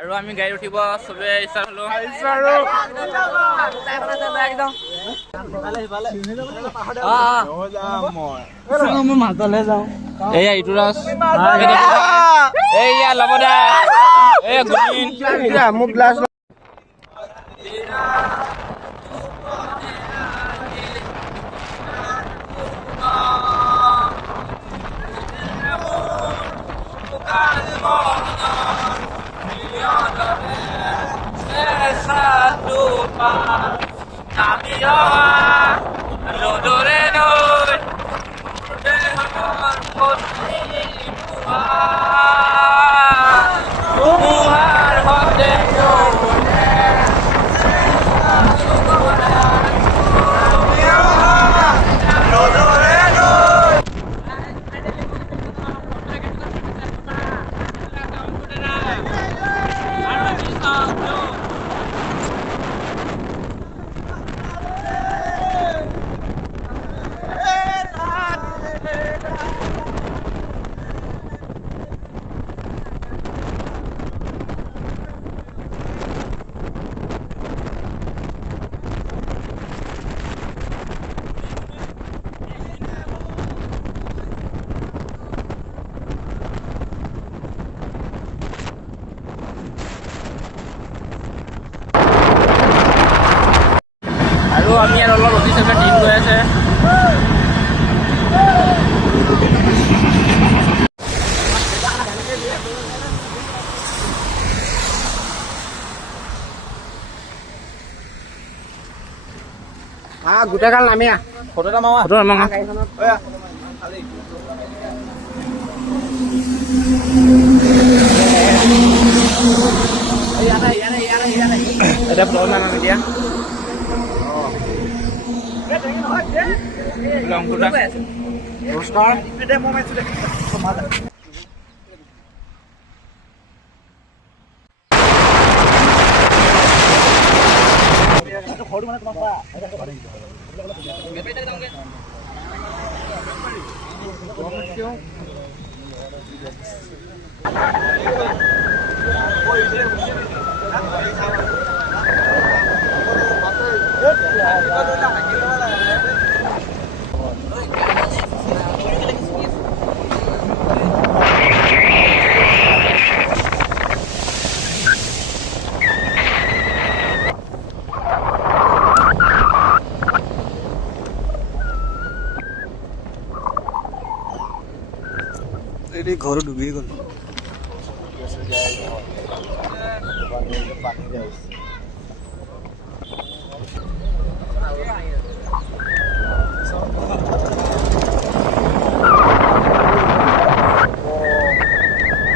আৰু আমি গাড়ী উঠিব চবে ইচ্ছা হলো এয়া ইটোৰাজ এয়া লবদা এয়া গুটিন মোক গ্লাছ আৰু আমি আৰু অলপ ৰখি চাবলৈ দিন গৈ আছে গোটেই গাল নামি ফটো এটা মাৰা এতিয়া ব্লগ নানাম এতিয়া নমস্কাৰ ঘৰ ডুবি গ'ল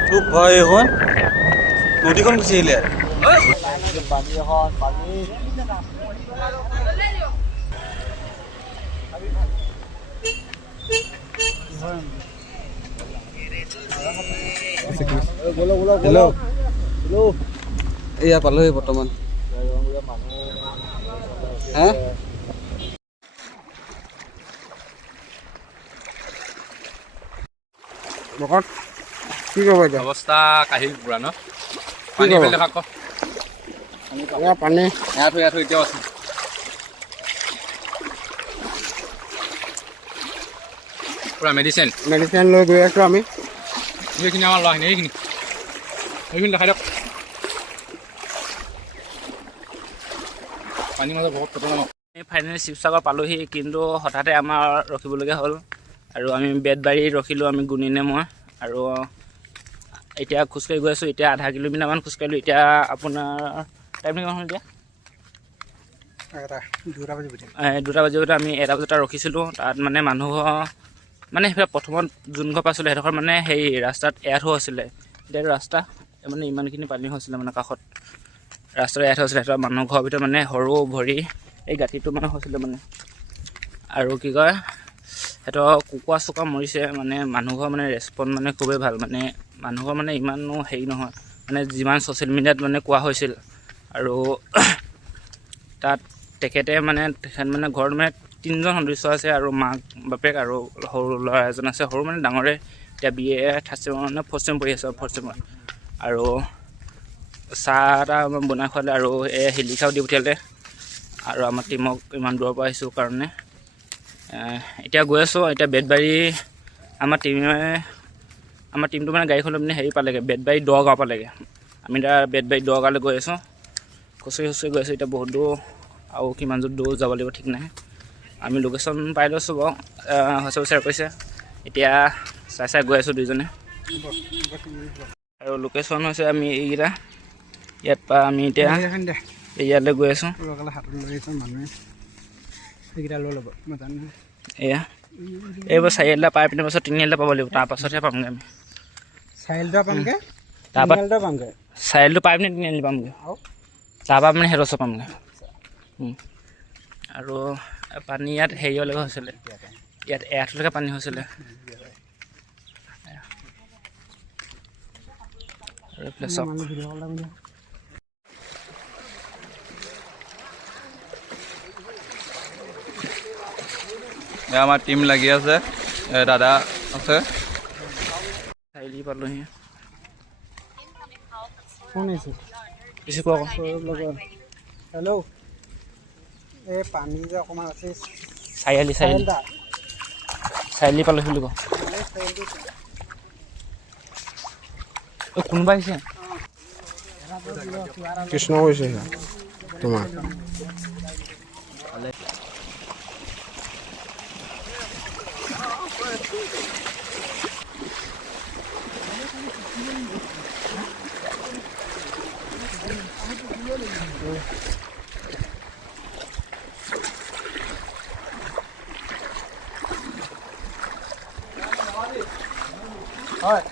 খুব ভয় এখন নদীখন গুচি আহিলে হেল্ল' এয়া পালোহি বৰ্তমান হা কি কৰিব এতিয়া অৱস্থা কাহিল পুৰা ন পানী পেলাই থাক পানী ইয়াত এতিয়াও আছে পুৰা মেডিচিন লৈ গৈ আছো আমি এইখিনি আমাৰ লোৱাখিনি এইখিনি দেখাই দিয়ক পানী মাজত বহুত খতৰনাক ফাইনেলি শিৱসাগৰ পালোহি কিন্তু হঠাতে আমাৰ ৰখিবলগীয়া হ'ল আৰু আমি বেতবাৰী ৰখিলোঁ আমি গুণিনে মই আৰু এতিয়া খোজকাঢ়ি গৈ আছোঁ এতিয়া আধা কিলোমিটাৰমান খোজকাঢ়িলোঁ এতিয়া আপোনাৰ টাইম কিমান হ'ল এতিয়া 2টা বাজিবতে আমি 1টা বজাত ৰখিছিলোঁ তাত মানে মানুহ মানে সেইফালে প্ৰথমত যোন ঘৰ পাইছিলোঁ সেইডোখৰ মানে সেই ৰাস্তাত এয়াত হৈ আছিলে এতিয়া ৰাস্তা মানে ইমানখিনি পানী হৈছিলে মানে কাষত ৰাস্তাত এয়াত হৈছিলে সিহঁতৰ মানুহ ঘৰৰ ভিতৰত মানে সৰু ভৰি এই গাঁঠিটো মানে হৈছিলে মানে আৰু কি কয় সিহঁতৰ কুকুৰা চুকুৰা মৰিছে মানে মানুহ ঘৰ মানে ৰেচপন্স মানে খুবেই ভাল মানে মানুহ ঘৰ মানে ইমানো হেৰি নহয় মানে যিমান ছ'চিয়েল মিডিয়াত মানে কোৱা হৈছিল আৰু তাত তেখেত মানে ঘৰত মানে 3জন সদস্য আছে আৰু মাক বাপেক আৰু সৰু ল'ৰা এজন আছে সৰু মানে ডাঙৰে এতিয়া BA 3rd চেম মানে 4th চেম পঢ়ি আছে 4th চেমৰ আৰু চাহ এটা বনাই খোৱালে আৰু এই শিলিখাও দি পঠিয়ালে আৰু আমাৰ টীমক ইমান দূৰৰ পৰা আহিছোঁ কাৰণে এতিয়া গৈ আছোঁ। এতিয়া বেতবাৰী আমাৰ টিমটো মানে গাড়ীখন লৈ পিনে হেৰি পালেগৈ, বেতবাৰী দগাঁও পালেগৈ। আমি এতিয়া বেতবাৰী দগাঁৱলৈ গৈ আছোঁ, খোজকাঢ়ি গৈ আছোঁ। এতিয়া বহুত দূৰ আৰু কিমান দূৰ যাব লাগিব ঠিক নাই। আমি লোকেশ্যন পাই লৈছোঁ বাৰু, হোৱাটছআপ শ্বেয়াৰ কৰিছে। এতিয়া চাই গৈ আছোঁ দুইজনে। আৰু লোকেশ্যন হৈছে আমি এইকেইটা, ইয়াত পৰা আমি এতিয়া ইয়ালৈ গৈ আছোঁ। এয়া এইবোৰ চাৰিআলিটা পাই পিনে পাছত তিনিআলিটা পাব লাগিব, তাৰ পাছতহে পামগৈ আমি। চাৰিআলিটো পাই পিনে তিনিআলি পামগৈ, তাৰপৰা মানে সেইটো ওচৰ পামগৈ। আৰু পানী ইয়াত হেৰিয়লৈকে হৈছিলে, ইয়াত এআঁঠুলৈকে পানী হৈছিলে। আৰু এইফালে চব আমাৰ টিম লাগি আছে, দাদা আছে। চাৰিআলি পালোহি। হেল্ল', এই পানী যে অকণমান আছে, চাৰিআলি পালোহি বুলি কওঁ। কোনোবা আহিছে কৃষ্ণ কৈছে তোমাৰ হয়।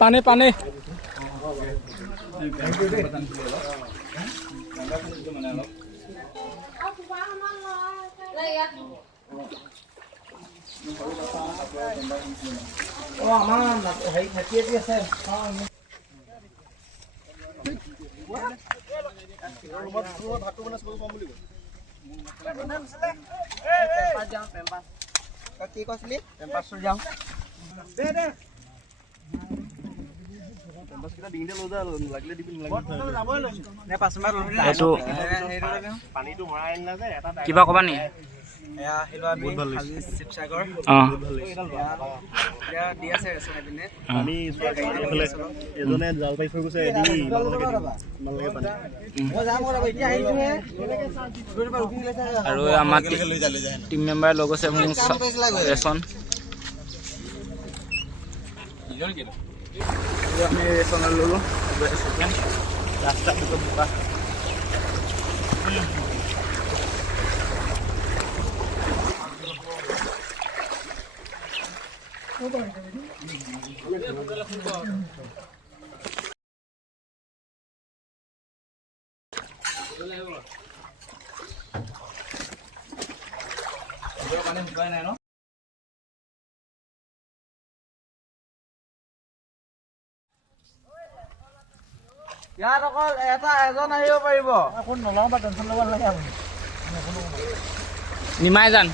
পানী কি কৈছিলি? কিবা ক'বা নি? শিৱসাগৰ এজনে জাল পাই থৈ গৈছে। আৰু আমাৰ টিম মেম্বাৰে লৈ গৈছে মোৰ ৰেচন। আমি ৰেচন ল'লোঁ, ৰাস্তা বোকা। ইয়াত অকল এজন আহিব পাৰিব। নলওঁ বা টেনশ্যন ল'ব নালাগে। নিমাই যান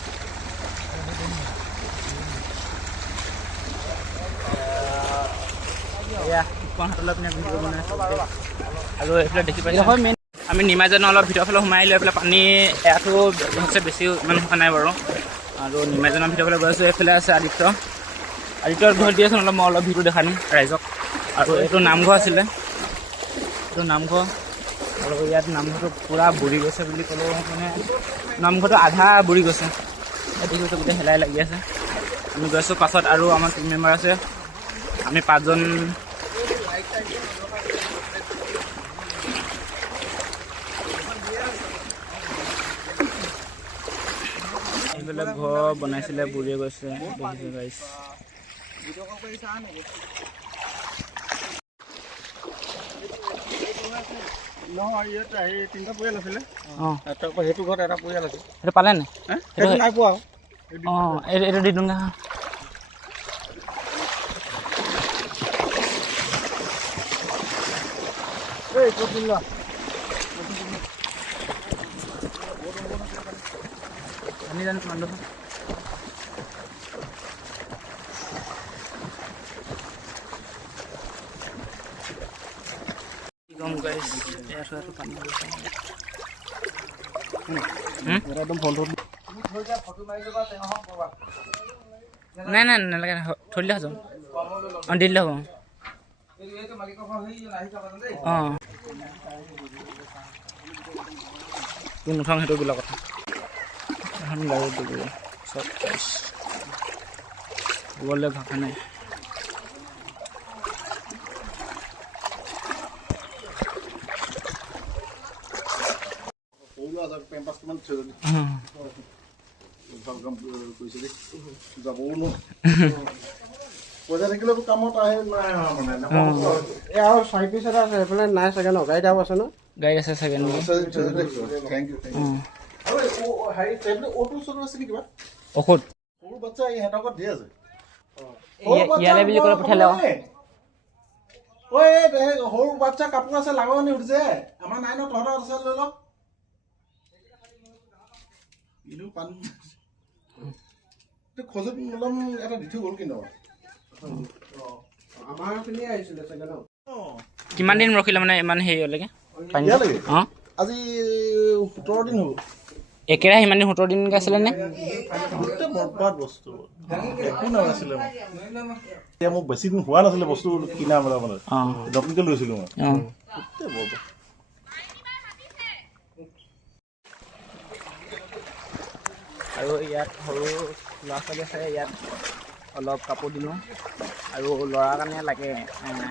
আৰু এইফালে দেখি পাইছোঁ আমি নিমাই জানো অলপ ভিতৰৰ ফালে সোমাই লৈ এইফালে পানী এয়াতো হৈছে, বেছি ইমান হোৱা নাই বাৰু। আৰু নিমাই জানৰ ভিতৰৰ ফালে গৈ আছোঁ। এইফালে আছে আদিত্যৰ ঘৰ দি আছোঁ, মই অলপ ভিডিঅ' দেখাম ৰাইজক। আৰু এইটো নামঘৰ আছিলে, এইটো নামঘৰ। আৰু ইয়াত নামঘৰটো পূৰা বুৰি গৈছে বুলি ক'লেও মানে, নামঘৰটো আধা বুৰি গৈছে। দেখি গৈছে গোটেই হেলাই লাগি আছে। আমি গৈ আছোঁ পাছত, আৰু আমাৰ টিম মেম্বাৰ আছে, আমি 5জন। এইফালে ঘৰ বনাইছিলে, বুৰিয়ে গৈছে, দেখিছে গাইছ। নহয়, ইয়াত এই 3টা পৰিয়াল আছিলে। সেইটো ঘৰত এটা পৰিয়াল আছে। সেইটো পালে নাই? সেইটো নাই পোৱা। এইটো দি দিওঁ। আমি জানো কিমান গাইছ এয়াৰটো পানী গৈছে একদম ফোনটো নাই নাই নালাগে থৈ দিলে হ'ব অঁ দি দিলে হ'ব অঁ কোন উঠাওঁ সেইটো বোলা কথা এখন গাড়ী দিব চব ক'বলৈ ভাষা নাই পইচা থাকিলেতো কামত আহে নাই মানে আৰু 4 পিছ এটা আছে সেইফালে নাই চাগে ন গাড়ীত আৰু আছে ন গাড়ী আছে চাগে নেকি থেংক ইউ আৰু হেৰি টেবলেট অটো চটো আছে নেকি কিবা ঔষধ সৰু বাচ্চা ইহঁতৰ ঘৰত ধেৰ আছে ইয়ালে বুলি ক'লে পঠিয়ালে আকৌ ঐ সৰু বাচ্চা কাপোৰ আছে লাগনি উঠিছে আমাৰ নাই ন তহঁতৰ আছে লৈ লওক ইনো পান খোজত মলম এটা দি থৈ গ'ল কিন্তু আমাৰ পিনে আহিছিলে চাগে ন কিমান দিন ৰখিলে মানে ইমান হেৰি হ'লেগে ইয়ালৈকে অঁ আজি 17 দিন হ'ল একেৰাহে সিমান দিন 17 দিন আছিলে নে গোটেই বৰবাদ বস্তু একো নাছিলে এতিয়া মোক বেছি দিন হোৱা নাছিলে বস্তু কিনা মেলা মানে অঁ নতুনকৈ লৈছিলোঁ মই অঁ গোটেই বৰবাদ আৰু ইয়াত সৰু ল'ৰা ছোৱালী আছে ইয়াত অলপ কাপোৰ দিলোঁ আৰু ল'ৰাৰ কাৰণে লাগে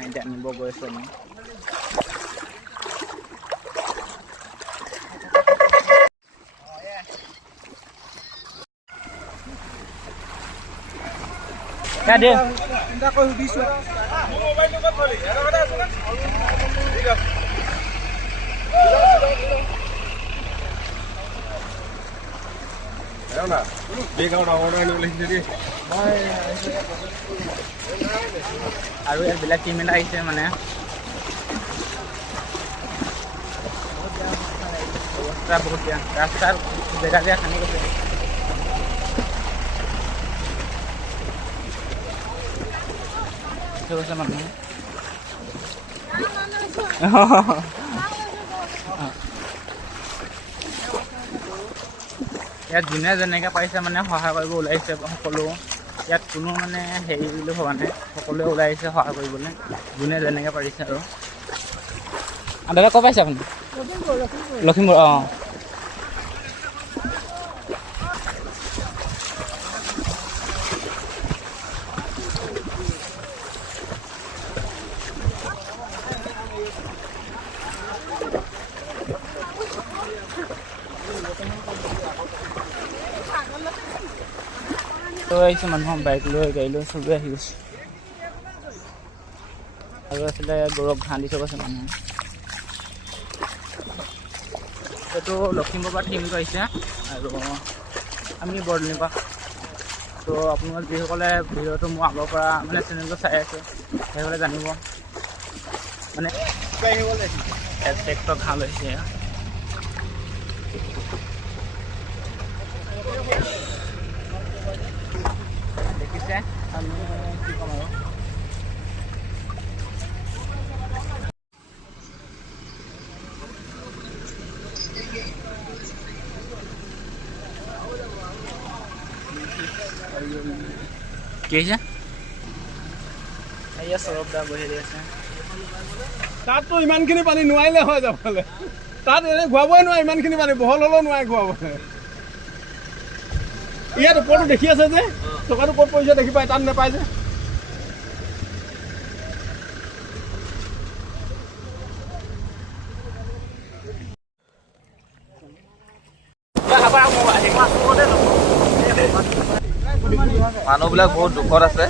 এতিয়া আনিব গৈ আছোঁ আমি দে চিন্তা কৰি সুধিছোঁ আৰু ইয়াত বেলেগ টিম এটা আহিছে মানে অৱস্থা বহুত বেয়া ৰাস্তাৰ জেগা জেগা খান্দি গৈছে গৈছে মানুহ ইয়াত যোনে যেনেকৈ পাৰিছে মানে সহায় কৰিব ওলাইছে সকলো ইয়াত কোনো মানে হেৰি বুলি ভবা নাই সকলোৱে ওলাই আহিছে সহায় কৰিবলৈ যোনে যেনেকৈ পাৰিছে আৰু দাদা ক'ৰ পাইছে আপুনি লখিমপুৰ অঁ লৈ আহিছে মানুহৰ বাইক লৈ গাড়ী লৈ চবেই আহি গৈছে আৰু আছিলে গৌৰৱ ঘাঁহ দি থৈ গৈছে মানুহে এইটো লখিমপুৰৰ পৰা টিমটো আহিছে আৰু আমি বৰদলৈৰ পৰা তো আপোনালোক যিসকলে ভিডিঅ'টো মোৰ আগৰ পৰা মানে চেনেলটো চাই আছে সেইসকলে জানিব মানে ট্ৰেক্টৰ ঘাঁহ লৈছে দেখিছে আমি কি ক'ম আৰু কি হৈছে এয়া সৌৰভ দা বহি আছে তাততো ইমানখিনি পানী নোৱাৰিলে হয় যাবলৈ তাত এনেই ঘূৰাবই নোৱাৰে ইমানখিনি পানী বহল হ'লেও নোৱাৰে ঘূৰাবলৈ ইয়াত ওপৰতো দেখি আছে যে টকাটো ক'ত পৰিছে দেখি পায় তাত নাপায় যে মানুহবিলাক বহুত দুখত আছে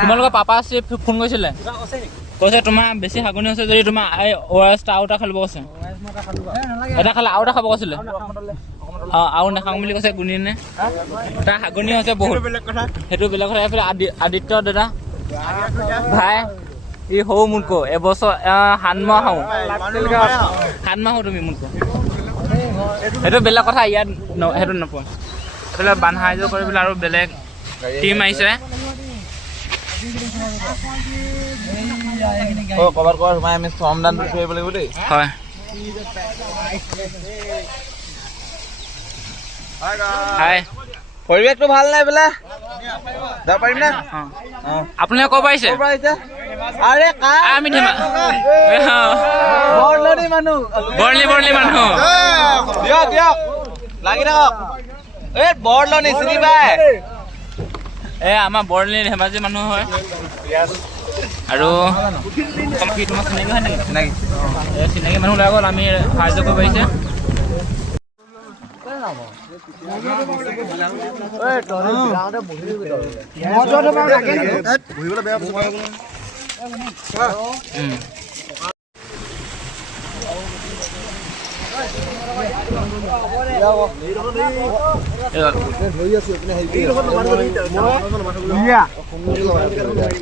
তোমালোকৰ পাপা আছে ফোন কৰিছিলে কৈছে তোমাৰ বেছি হাগনি হৈছে যদি তোমাৰ ORS আৰু এটা খাব কৈছে এটা খালে আৰু এটা খাব কৈছিলে অঁ আৰু নাখাওঁ বুলি কৈছে গুণিনে তাৰ হাগনি হৈছে বহুত সেইটো বেলেগ কথা এইফালে আদিত্য দাদা ভাই ই সৰু মোতকৈ এবছৰ 7 মাহ হওঁ 7 মাহ হওঁ তুমি মোতকৈ সেইটো বেলেগ কথা ইয়াত সেইটো নোপোৱা এইফালে বান্ধাইজো কৰি পেলাই আৰু বেলেগ টিম আহিছে ক'ৰবাত সোমাই আমি শ্ৰমদানটো থৈ আহিব লাগিব দেই। হয়। হাই, পৰিৱেশটো ভাল নাই বোলে, যাব পাৰিম নে? আপোনালোকে ক'ৰ পৰা আহিছে? আৰে আমি ধেমা বৰলনি মানুহ, বৰ্ণলি মানুহ। দিয়ক দিয়ক লাগি থাকক। এই বৰলনি চিনি পাই? আমাৰ বৰ্ণলি ধেমাজি মানুহ হয়। আৰু তোমাৰ চিনাকি হয় নেকি? চিনাকি মানুহ ওলাই গ'ল, আমি সাহায্য কৰিব পাৰিছে।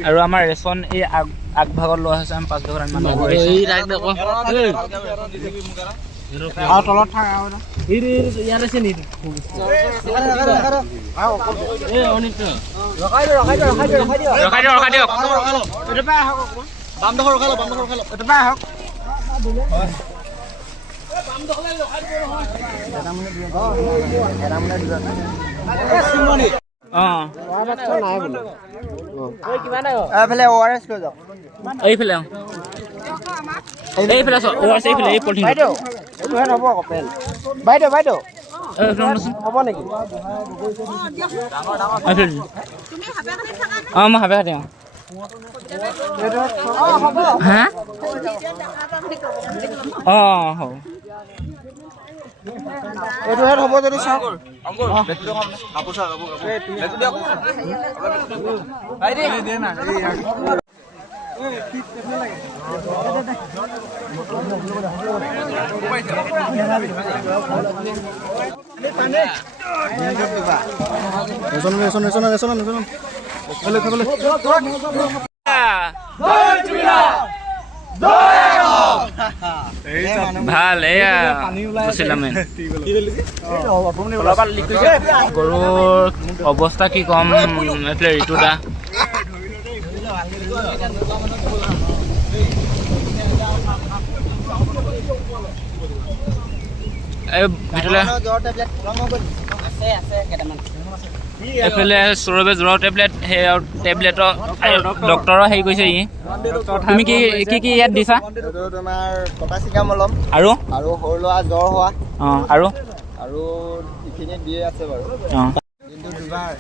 আৰু আমাৰ ৰেচন এই আগভাগত লোৱা হৈছে, আমি 5 ভাগত আমি মানুহ তলত থাকা ৰখাই দিয়ক। এইফালে ORS লৈ যাওক। এইফালে এইফালে এই পলিথিন বাইদেউ এইটোহে হ'ব আকৌ পেন। বাইদেউ হ'ব নেকি? মই হাবে খাটি হা হ'ব। এইটোহে হ'ব যদি চাওক। ভাল এয়া গৰুৰ অৱস্থা কি কম, এইফালে ঋতু দা এই ভিতৰলৈ এইফালে সৌৰভে জ্বৰৰ টেবলেট, সেই টেবলেটৰ ডক্টৰৰ হেৰি কৰিছে ই। তুমি কি ইয়াত দিছা? তোমাৰ পটাচিকা মলম আৰু সৰু ল'ৰা জ্বৰ হোৱা আৰু এইখিনি দিয়ে আছে বাৰু। কিন্তু দুবাৰ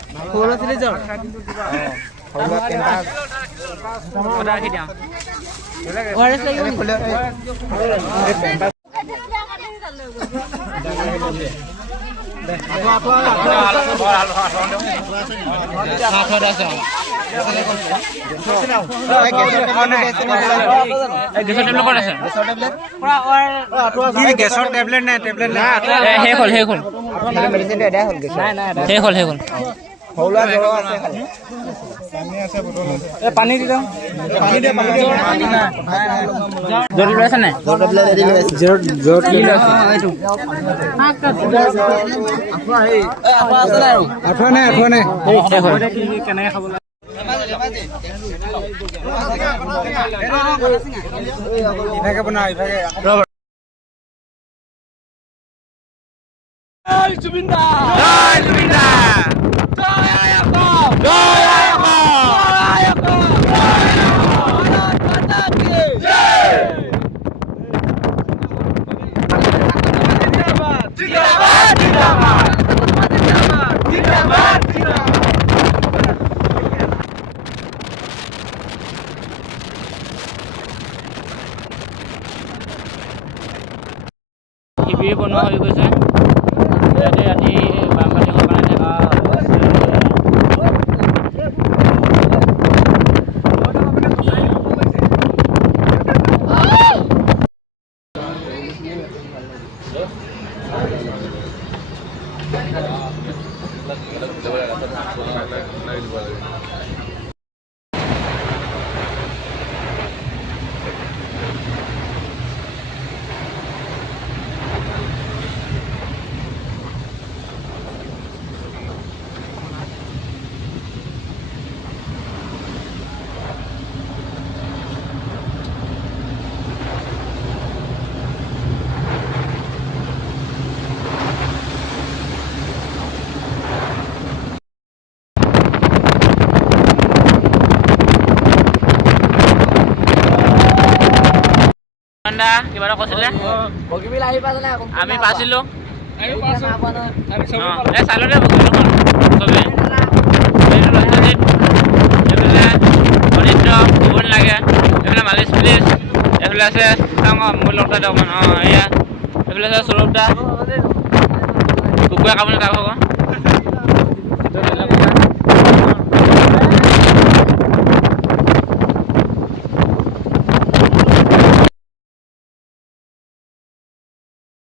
গেছৰ টেবলেট নাই, শেষ হ'ল মেডিচিনটো এদাই হ'ল। শেষ হ'ল সৰু ল'ৰা জ্বৰ আছে খালি। পানী দি দিওঁ, জ্বৰ লৈ আছে নাই? কেনেকে খাব লাগে? শিবিৰ বনোৱা হৈ গৈছে। ইয়াতে ৰাতি বানপানী হোৱাৰ কাৰণে থকা দা কিবা এটা কৈছিলে বগীবিল আহি পাইছে নাই আমি পাইছিলোঁ আমি পাইছোঁ আমি চবেই অঁ পালোঁ এই চাইলতে বগীবিলখন চবেই এইটো ৰঞ্জনীত এইফালে অনিত্য ক'বই নালাগে এইফালে মালিচ প্লিজ এইফালে আছে মোৰ লগতে অকণমান অঁ এয়া এইফালে আছে সৌৰভ দা কুকুৰে কামলৈ তাৰ ভাগৰ